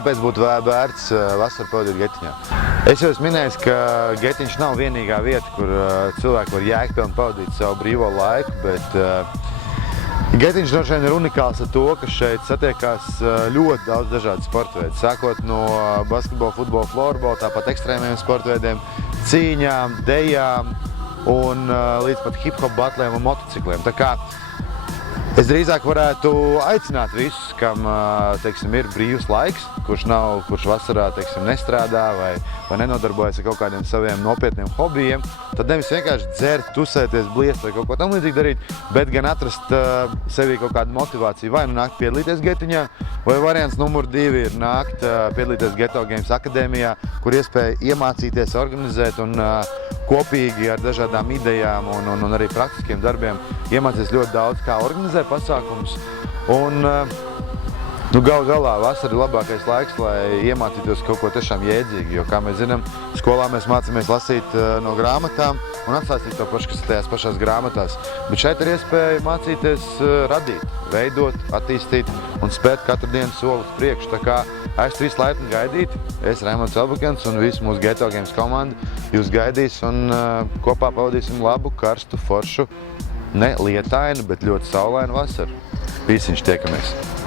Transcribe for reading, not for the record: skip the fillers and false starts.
Kāpēc būtu vērts vasaru pavadīt Getiņā? Es jau esmu minējis, ka Getiņš nav vienīgā vieta, kur cilvēki var jēgpilni pavadīt savu brīvo laiku, bet Getiņš droši vien ir unikāls ar to, ka šeit satiekās ļoti daudz dažādu sporta veidu, sākot no basketbola, futbola, florbola, tāpat ekstrēmiem sporta veidiem, cīņām, dejām un līdz pat hip-hop batliem un motocikliem. Tā kā es drīzāk varētu aicināt visus, kam, teiksim, ir brīvs laiks, kurš vasarā, teiksim, nestrādā vai nenodarbojas ar kaut kādiem saviem nopietniem hobijiem, tad nevis vienkārši dzert, tusēties, bliest vai kaut ko tam līdzīgi darīt, bet gan atrast sevī kaut kādu motivāciju vai nu nākt piedalīties Getiņā, vai variants numur 2 ir nākt piedalīties Geto Games akadēmijā, kur iespēja iemācīties, organizēt un kopīgi ar dažādām idejām un arī praktiskiem darbiem iemācīties ļoti daudz, kā organizēt pasākumus. Un gal galā vasara ir labākais laiks, lai iemācītos kaut ko tiešām jēdzīgu, jo, kā mēs zinām, skolā mēs mācāmies lasīt no grāmatām un atstāstīt to pašu, kas tajās pašās grāmatās. Bet šeit ir iespēja mācīties radīt, veidot, attīstīt un spēt katru dienu soli uz priekšu. Tā kā aizstu visu laipni gaidīt, es Raimonds Elbukens un visu mūsu Geto Games komanda jūs gaidīs un kopā pavadīsim labu, karstu, foršu, ne lietainu, bet ļoti saulainu vasaru. Visiņš tiekamies!